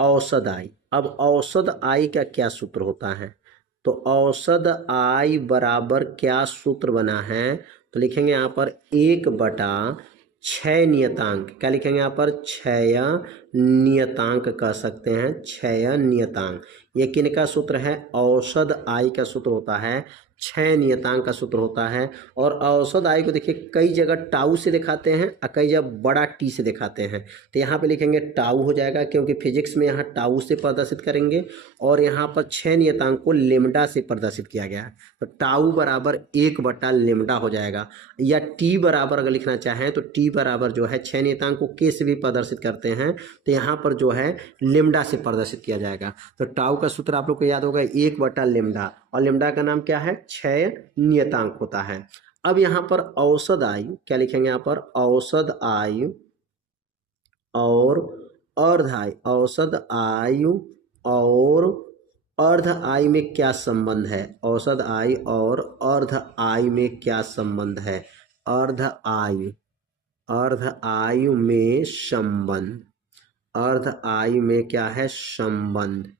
औसत आई। अब औसत आई का क्या सूत्र होता है? तो औसत आई बराबर क्या सूत्र बना है? तो लिखेंगे यहाँ पर 1/6 नियतांक। क्या लिखेंगे यहाँ पर? क्षय नियतांक कह सकते हैं, क्षय नियतांक। ये किनका सूत्र है? औसत आई का सूत्र होता है, 6 नियतांक का सूत्र होता है। और औसत आई को देखिए कई जगह टाउ से दिखाते हैं और कई जगह बड़ा टी से दिखाते हैं। तो यहाँ पे लिखेंगे टाउ हो जाएगा, क्योंकि फिजिक्स में यहाँ टाउ से प्रदर्शित करेंगे और यहाँ पर 6 नियतांक को लेमडा से प्रदर्शित किया गया है। तो टाउ बराबर 1/लेमडा हो जाएगा। या टी बराबर अगर लिखना चाहें तो टी बराबर जो है 6 नियतांक को के से भी प्रदर्शित करते हैं, तो यहाँ पर जो है लेमडा से प्रदर्शित किया जाएगा। तो टाउ का सूत्र आप लोग को याद होगा 1/लेमडा, और लेमडा का नाम क्या है? 6 नियतांक होता है। अब यहाँ पर औसत आयु क्या लिखेंगे? यहाँ पर औसत आयु और अर्ध आयु, औसत आयु और अर्ध आयु में क्या संबंध है? औसत आयु और अर्ध आयु में क्या संबंध है? अर्ध आयु, अर्ध आयु में संबंध, अर्ध आयु में क्या है? संबंध।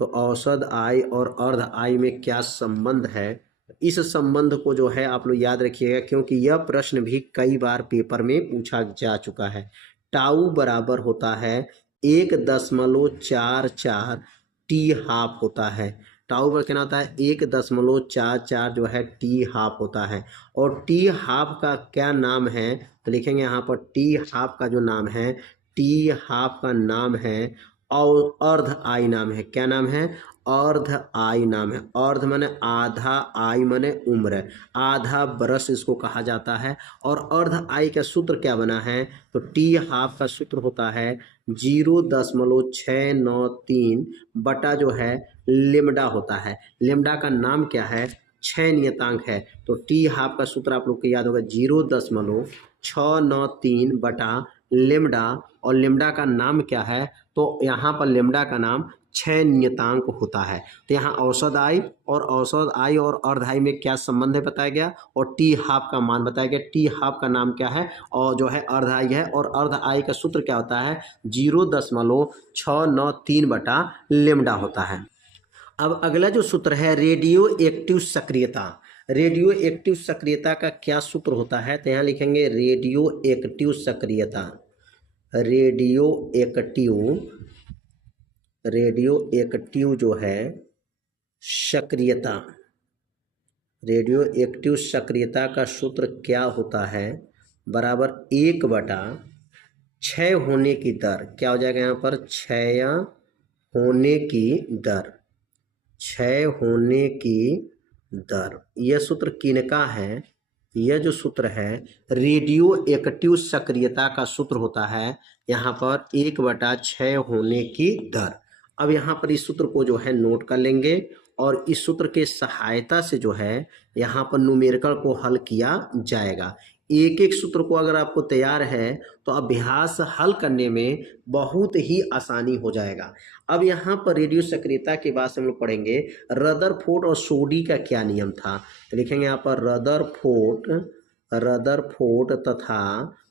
तो औसत आयु और अर्ध आयु में क्या संबंध है? इस संबंध को जो है आप लोग याद रखिएगा, क्योंकि यह प्रश्न भी कई बार पेपर में पूछा जा चुका है। टाउ बराबर होता है 1.44 टी हाफ होता है। टाउ पर क्या होता है? 1.44 जो है टी हाफ होता है। और टी हाफ का क्या नाम है? तो लिखेंगे यहाँ पर टी हाफ का जो नाम है, टी हाफ का नाम है और अर्ध आई नाम है। क्या नाम है? अर्ध आई नाम है। अर्ध माने आधा, आई माने उम्र, आधा बरस इसको कहा जाता है। और अर्ध आई का सूत्र क्या बना है? तो टी हाफ का सूत्र होता है 0.693 बटा जो है लेमडा होता है। लेमडा का नाम क्या है? 6 नियतांक है। तो टी हाफ का सूत्र आप लोग को याद होगा 0.693 बटा लेमडा, और लेमडा का नाम क्या है? तो यहाँ पर लेमडा का नाम 6 नियतांक होता है। तो यहाँ औसत आयु और अर्ध आयु में क्या संबंध है बताया गया, और टी हाफ का मान बताया गया। टी हाफ का नाम क्या है और जो है अर्ध आयु है, और अर्ध आयु का सूत्र क्या होता है? 0.693 बटा लेमडा होता है। अब अगला जो सूत्र है रेडियो एक्टिव सक्रियता। रेडियो एक्टिव सक्रियता का क्या सूत्र होता है? तो यहाँ लिखेंगे रेडियो एक्टिव सक्रियता। रेडियो एक्टिव जो है सक्रियता, रेडियो एक्टिव सक्रियता का सूत्र क्या होता है? बराबर 1/6 होने की दर। क्या हो जाएगा यहाँ पर? क्षय होने की दर, क्षय होने की दर। यह सूत्र किनका है? यह जो सूत्र है रेडियो एक्टिव सक्रियता का सूत्र होता है यहाँ पर 1/6 होने की दर। अब यहाँ पर इस सूत्र को जो है नोट कर लेंगे, और इस सूत्र के सहायता से जो है यहाँ पर न्यूमेरिकल को हल किया जाएगा। एक एक सूत्र को अगर आपको तैयार है तो अभ्यास हल करने में बहुत ही आसानी हो जाएगा। अब यहाँ पर रेडियो सक्रियता के बाद से हम लोग पढ़ेंगे रदरफोर्ड और सोडी का क्या नियम था। तो लिखेंगे यहाँ पर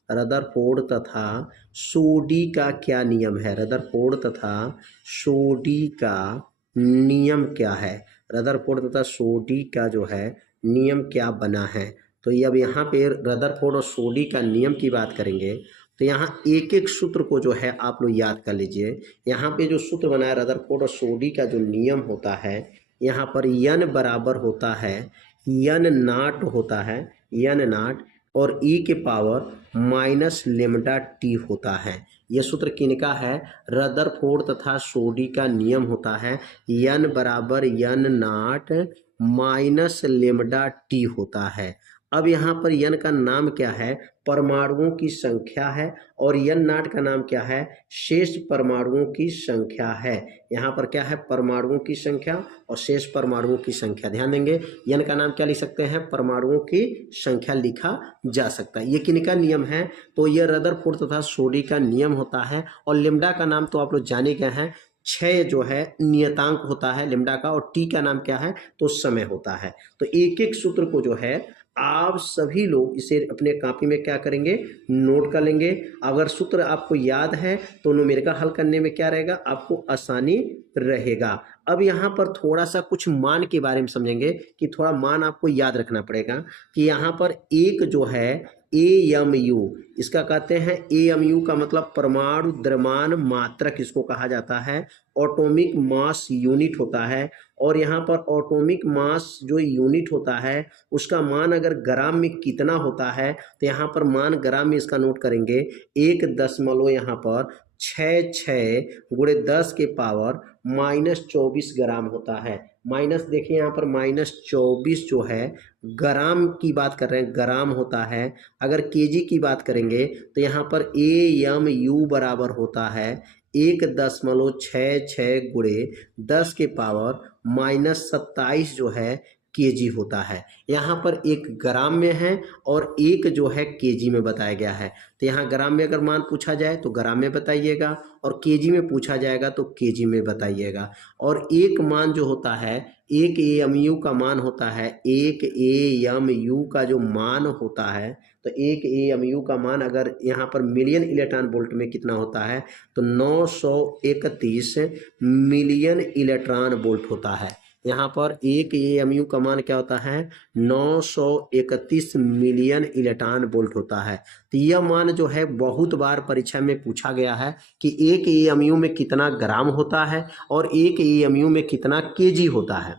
रदरफोर्ड तथा सोडी का क्या नियम है? रदरफोर्ड तथा सोडी का नियम क्या है? रदरफोर्ड तथा सोडी का जो है नियम क्या बना है? तो ये अब यहाँ पे रदरफोर्ड और सोडी का नियम की बात करेंगे, तो यहाँ एक एक सूत्र को जो है आप लोग याद कर लीजिए। यहाँ पे जो सूत्र बना है रदरफोर्ड और सोडी का जो नियम होता है, यहाँ पर यन बराबर होता है यन नाट होता है, यन नाट, और ई के पावर माइनस लेमडा टी होता है। यह सूत्र किनका है? रदरफोर्ड तथा सोडी का नियम होता है यन बराबर यन नाट माइनस लेमडा टी होता है। अब यहाँ पर यन का नाम क्या है? परमाणुओं की संख्या है, और यन नाट का नाम क्या है? शेष परमाणुओं की संख्या है। यहाँ पर क्या है? परमाणुओं की संख्या और शेष परमाणुओं की संख्या। ध्यान देंगे यन का नाम क्या लिख सकते हैं? परमाणुओं की संख्या लिखा जा सकता है। ये किनका नियम है? तो ये रदरफोर्ड तथा सोडी का नियम होता है। और लेमडा का नाम तो आप लोग जाने गए हैं, 6 जो है नियतांक होता है लेमडा का, और टी का नाम क्या है? तो समय होता है। तो एक एक सूत्र को जो है आप सभी लोग इसे अपने कॉपी में क्या करेंगे, नोट कर लेंगे। अगर सूत्र आपको याद है तो न्यूमेरिकल हल करने में क्या रहेगा, आपको आसानी रहेगा। अब यहाँ पर थोड़ा सा कुछ मान के बारे में समझेंगे कि थोड़ा मान आपको याद रखना पड़ेगा कि यहाँ पर एक जो है AMU, इसका कहते हैं AMU का मतलब परमाणु द्रव्यमान मात्रक इसको कहा जाता है, एटॉमिक मास यूनिट होता है। और यहाँ पर एटॉमिक मास जो यूनिट होता है उसका मान अगर ग्राम में कितना होता है तो यहाँ पर मान ग्राम में इसका नोट करेंगे 1 यहाँ पर 66 × 10 के पावर -24 ग्राम होता है। माइनस देखिए यहाँ पर -24 जो है ग्राम की बात कर रहे हैं, ग्राम होता है। अगर केजी की बात करेंगे तो यहाँ पर AMU बराबर होता है 1.66 × 10 के पावर -27 जो है केजी होता है। यहाँ पर एक ग्राम में है और एक जो है केजी में बताया गया है। तो यहाँ ग्राम में अगर मान पूछा जाए तो ग्राम में बताइएगा और केजी में पूछा जाएगा तो केजी में बताइएगा। और एक मान जो होता है, एक AMU का मान होता है, एक AMU का जो मान होता है तो एक AMU का मान अगर यहाँ पर मिलियन इलेक्ट्रॉन वोल्ट में कितना होता है तो 931 मिलियन इलेक्ट्रॉन वोल्ट होता है। यहाँ पर एक AMU का मान क्या होता है, 931 मिलियन इलेक्ट्रॉन वोल्ट होता है। तो यह मान जो है बहुत बार परीक्षा में पूछा गया है कि एक AMU में कितना ग्राम होता है और एक AMU में कितना केजी होता है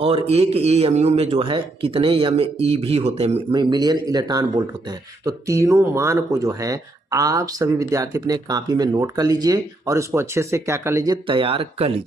और एक AMU में जो है कितने ME भी होते हैं, मिलियन इलेक्ट्रॉन वोल्ट होते हैं। तो तीनों मान को जो है आप सभी विद्यार्थी अपने कॉपी में नोट कर लीजिए और इसको अच्छे से क्या कर लीजिए, तैयार कर लीजिए।